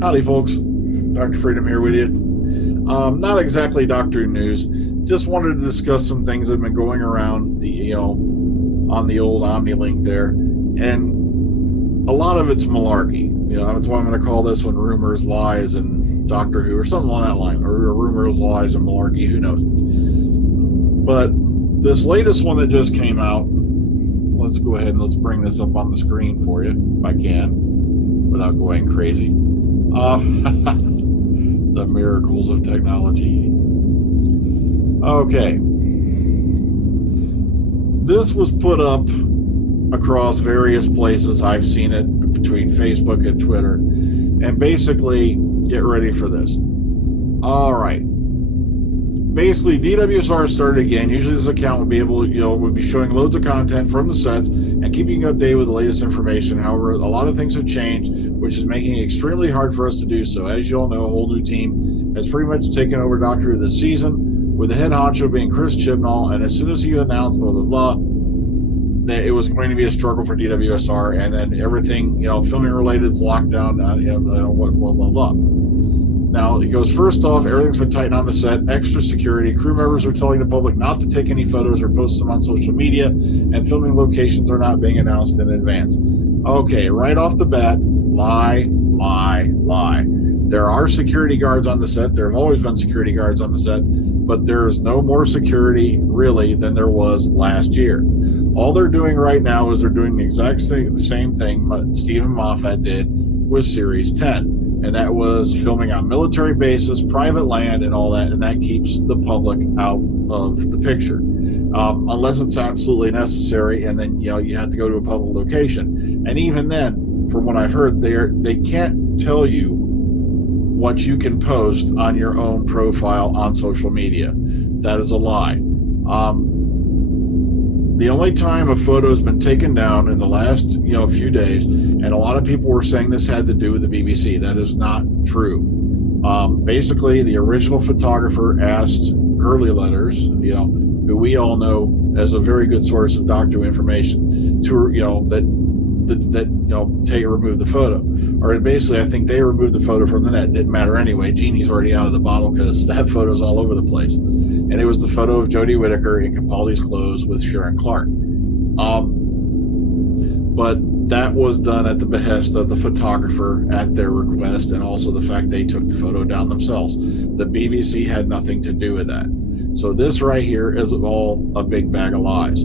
Howdy, folks. Dr. Freedom here with you. Not exactly Doctor News. Just wanted to discuss some things that have been going around the on the old OmniLink there, and a lot of it's malarkey. That's why I'm going to call this one rumors, lies, and Doctor Who, or something along that line, or rumors, lies, and malarkey. Who knows? But this latest one that just came out. Let's go ahead and let's bring this up on the screen for you, if I can, without going crazy. The miracles of technology. Okay. This was put up across various places. I've seen it between Facebook and Twitter. And basically, get ready for this. All right. Basically, DWSR started again. Usually this account would be able, would be showing loads of content from the sets and keeping you updated with the latest information. However, a lot of things have changed, which is making it extremely hard for us to do so. As you all know, a whole new team has pretty much taken over Doctor Who this season, with the head honcho being Chris Chibnall. And as soon as he announced blah, blah, blah, that it was going to be a struggle for DWSR, and then everything, filming related is locked down, blah, blah, blah. Now, it goes, first off, everything's been tightened on the set, extra security. Crew members are telling the public not to take any photos or post them on social media, and filming locations are not being announced in advance. Okay, right off the bat, lie, lie, lie. There are security guards on the set. There have always been security guards on the set, but there's no more security, really, than there was last year. All they're doing right now is they're doing the exact same thing Stephen Moffat did with Series 10. And that was filming on military bases, private land, and all that, and that keeps the public out of the picture, unless it's absolutely necessary, and then you have to go to a public location. And even then, from what I've heard, they can't tell you what you can post on your own profile on social media. That is a lie. The only time a photo has been taken down in the last few days, and a lot of people were saying this had to do with the BBC. That is not true. Basically, the original photographer asked Early Letters, who we all know as a very good source of Doctor Who information, to remove the photo. Or basically, I think they removed the photo from the net. It didn't matter anyway. Genie's already out of the bottle because that photo's all over the place. And it was the photo of Jodie Whittaker in Capaldi's clothes with Sharon Clark. But that was done at the behest of the photographer at their request, and also the fact they took the photo down themselves. The BBC had nothing to do with that. So this right here is all a big bag of lies.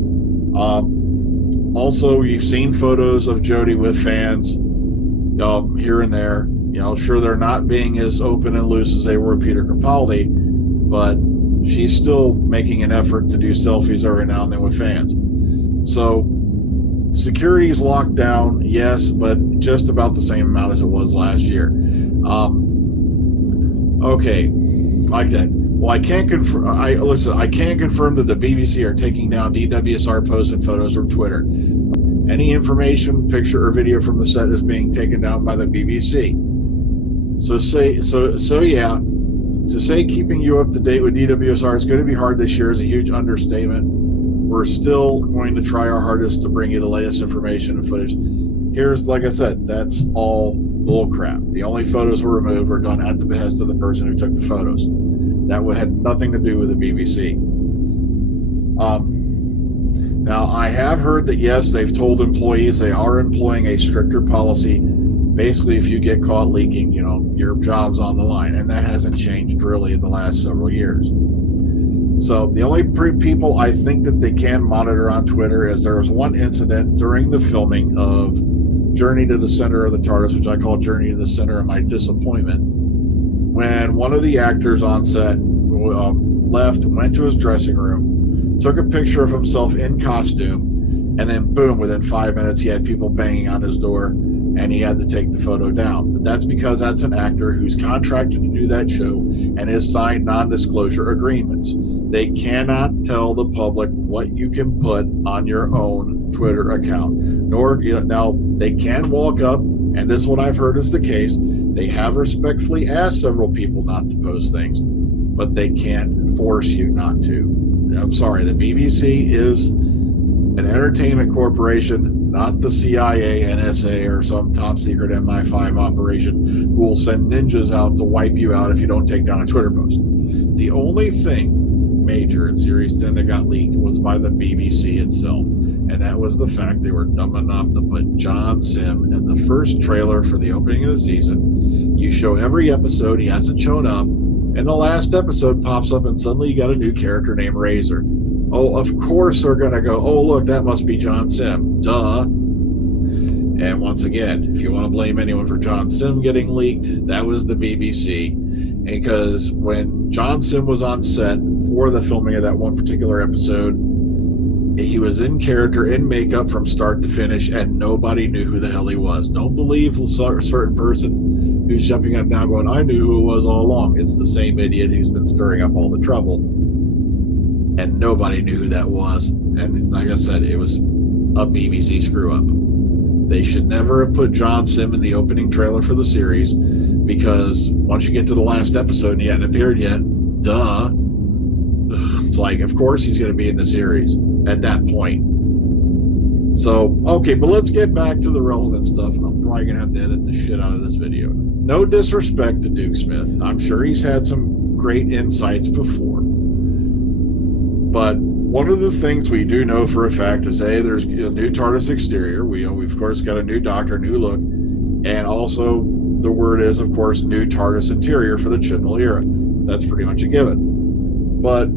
Also, you've seen photos of Jodie with fans here and there. Sure, they're not being as open and loose as they were with Peter Capaldi, but she's still making an effort to do selfies every now and then with fans. So security is locked down, yes, but just about the same amount as it was last year. Okay, like that. Well, I can't confirm. I can't confirm that the BBC are taking down DWSR posts and photos from Twitter. Any information, picture, or video from the set is being taken down by the BBC. Yeah. To say keeping you up to date with DWSR is going to be hard this year is a huge understatement. We're still going to try our hardest to bring you the latest information and footage. Here's, like I said, that's all bullcrap. The only photos were removed were done at the behest of the person who took the photos. That had nothing to do with the BBC. Now, I have heard that, yes, they've told employees they are employing a stricter policy. Basically, if you get caught leaking, your job's on the line, and that hasn't changed really in the last several years. So the only people I think that they can monitor on Twitter is there was one incident during the filming of Journey to the Center of the TARDIS, which I call Journey to the Center of My Disappointment, when one of the actors on set left, went to his dressing room, took a picture of himself in costume, and then boom, within 5 minutes he had people banging on his door, and he had to take the photo down. But that's because that's an actor who's contracted to do that show and has signed non-disclosure agreements. They cannot tell the public what you can put on your own Twitter account. Now, they can walk up, and this is what I've heard is the case. They have respectfully asked several people not to post things, but they can't force you not to. I'm sorry, the BBC is an entertainment corporation. not the CIA, NSA, or some top secret MI5 operation who will send ninjas out to wipe you out if you don't take down a Twitter post. The only thing major in Series 10 that got leaked was by the BBC itself, and that was the fact they were dumb enough to put John Sim in the first trailer for the opening of the season. You show every episode, he hasn't shown up, and the last episode pops up and suddenly you got a new character named Razor. Oh, of course they're going to go, oh, look, that must be John Sim. Duh. And once again, if you want to blame anyone for John Sim getting leaked, that was the BBC. Because when John Sim was on set for the filming of that one particular episode, he was in character, in makeup from start to finish, and nobody knew who the hell he was. Don't believe a certain person who's jumping up now going, I knew who it was all along. It's the same idiot who's been stirring up all the trouble. And nobody knew who that was. And like I said, it was a BBC screw-up. They should never have put John Sim in the opening trailer for the series, because once you get to the last episode and he hadn't appeared yet, duh. It's like, of course he's going to be in the series at that point. So, okay, but let's get back to the relevant stuff. I'm probably going to have to edit the shit out of this video. No disrespect to Duke Smith. I'm sure he's had some great insights before. But one of the things we do know for a fact is, A, there's a new TARDIS exterior. We've, of course, got a new Doctor, new look. And also, the word is, of course, new TARDIS interior for the Chibnall era. That's pretty much a given. But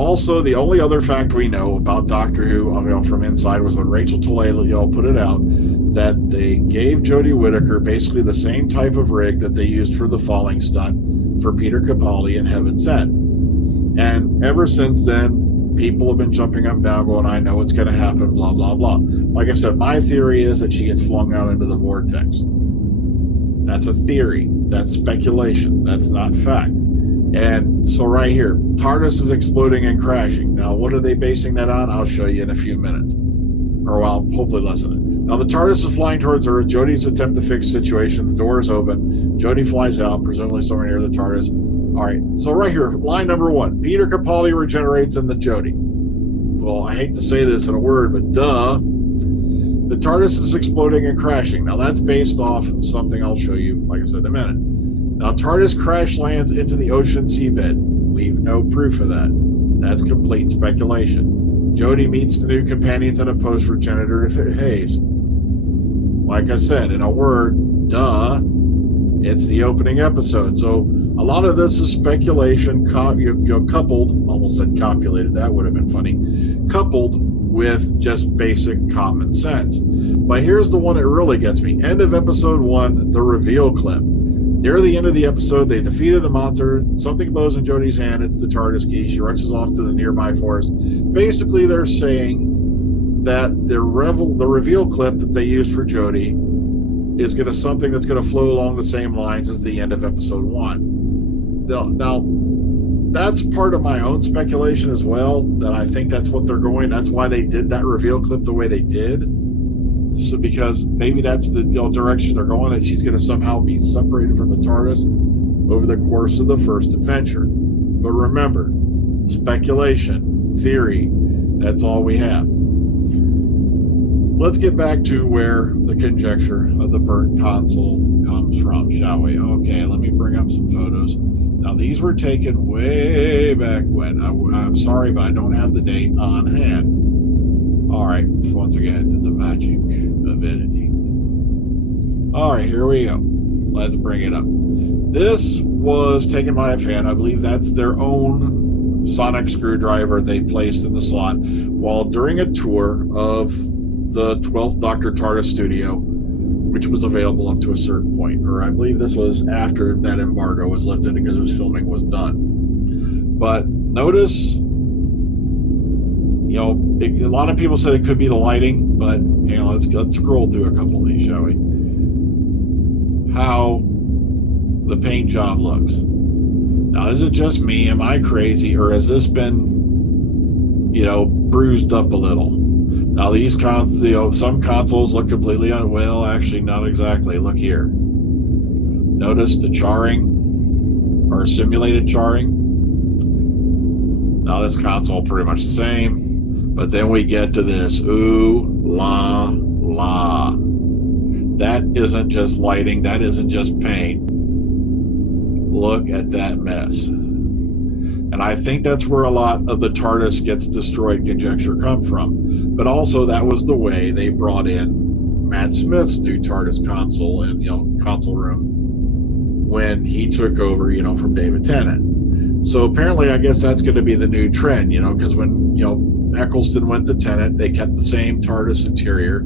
also, the only other fact we know about Doctor Who from inside was when Rachel Talalay put it out, that they gave Jodie Whittaker basically the same type of rig that they used for the falling stunt for Peter Capaldi in Heaven Sent. And ever since then, people have been jumping up and down going, I know what's going to happen, blah, blah, blah. Like I said, my theory is that she gets flung out into the vortex. That's a theory. That's speculation. That's not fact. And so right here, TARDIS is exploding and crashing. Now, what are they basing that on? I'll show you in a few minutes. Or, well, hopefully less than it. Now, the TARDIS is flying towards Earth. Jodie's attempt to fix the situation. The door is open. Jodie flies out, presumably somewhere near the TARDIS. All right, so right here, line number 1. Peter Capaldi regenerates in the Jodie. Well, I hate to say this in a word, but duh. The TARDIS is exploding and crashing. Now, that's based off something I'll show you, like I said, in a minute. Now, TARDIS crash lands into the ocean seabed. We've no proof of that. That's complete speculation. Jodie meets the new companions in a post-regenerative haze. Like I said, in a word, duh. It's the opening episode. So a lot of this is speculation, coupled, almost said copulated, that would have been funny, coupled with just basic common sense. But here's the one that really gets me. End of episode 1, the reveal clip. Near the end of the episode, they defeated the monster. Something blows in Jodie's hand. It's the TARDIS key. She rushes off to the nearby forest. Basically, they're saying that the reveal clip that they used for Jodie is going to something that's going to flow along the same lines as the end of episode 1. Now, that's part of my own speculation as well, that I think that's what they're going. That's why they did that reveal clip the way they did. So because maybe that's the direction they're going, that she's going to somehow be separated from the TARDIS over the course of the first adventure. But remember, speculation, theory, that's all we have. Let's get back to where the conjecture of the burnt console comes from, shall we? Okay, let me bring up some photos. Now, these were taken way back when. I'm sorry, but I don't have the date on hand. All right, once again, to the magic of editing. All right, here we go. Let's bring it up. This was taken by a fan. I believe that's their own sonic screwdriver they placed in the slot while during a tour of the 12th Doctor TARDIS studio, which was available up to a certain point. Or I believe this was after that embargo was lifted because his filming was done. But notice, a lot of people said it could be the lighting, but let's scroll through a couple of these, shall we? How the paint job looks. Now, is it just me? Am I crazy? Or has this been, bruised up a little? Now, these some consoles look completely well, actually, not exactly. Look here. Notice the charring, or simulated charring. Now, this console pretty much the same. But then we get to this. Ooh, la, la. That isn't just lighting. That isn't just paint. Look at that mess. And I think that's where a lot of the TARDIS gets destroyed conjecture come from. But also that was the way they brought in Matt Smith's new TARDIS console and, console room when he took over, from David Tennant. So apparently I guess that's going to be the new trend, because when, Eccleston went to Tennant, they kept the same TARDIS interior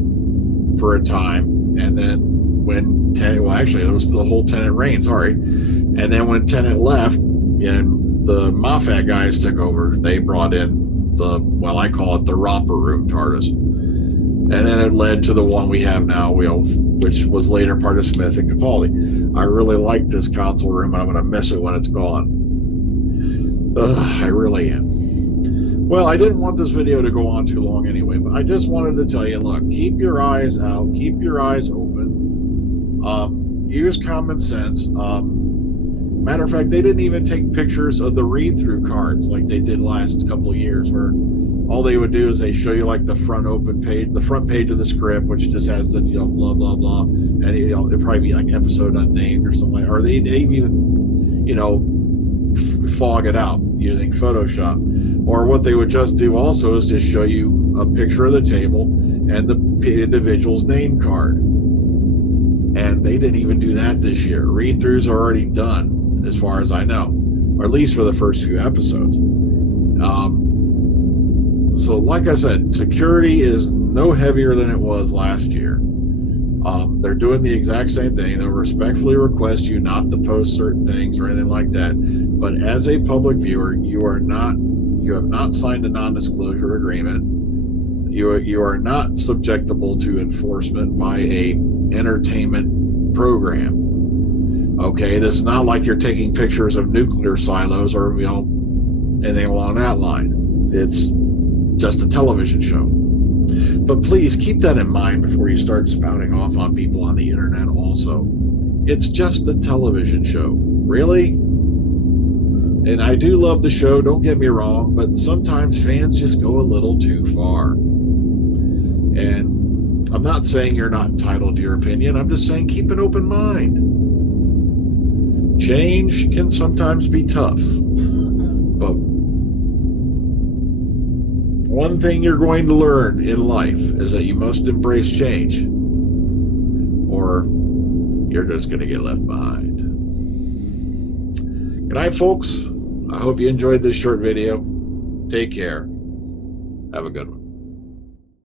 for a time. And then when Tennant, well, actually, it was the whole Tennant reign, sorry. And then when Tennant left and the Moffat guys took over, they brought in the, well, I call it the romper room TARDIS. And then it led to the one we have now, which was later part of Smith and Capaldi. I really like this console room, and I'm going to miss it when it's gone. Ugh, I really am. Well, I didn't want this video to go on too long anyway, but I just wanted to tell you, look, keep your eyes out, keep your eyes open, use common sense. Matter of fact, they didn't even take pictures of the read-through cards like they did last couple of years, where all they would do is they show you like the front page of the script, which just has the blah blah blah, and it'd probably be like episode unnamed or something, or they even fog it out using Photoshop. Or what they would just do also is just show you a picture of the table and the individual's name card. And they didn't even do that this year. Read-throughs are already done, as far as I know, or at least for the first few episodes. So like I said, security is no heavier than it was last year. They're doing the exact same thing. They'll respectfully request you not to post certain things or anything like that. But as a public viewer, you have not signed a non-disclosure agreement. You are not subjectable to enforcement by a entertainment program. Okay, this is not like you're taking pictures of nuclear silos or anything along that line. It's just a television show. But please keep that in mind before you start spouting off on people on the internet also. It's just a television show. Really? And I do love the show, don't get me wrong, but sometimes fans just go a little too far. And I'm not saying you're not entitled to your opinion. I'm just saying keep an open mind. Change can sometimes be tough. But one thing you're going to learn in life is that you must embrace change, or you're just going to get left behind. Good night, folks. I hope you enjoyed this short video. Take care. Have a good one.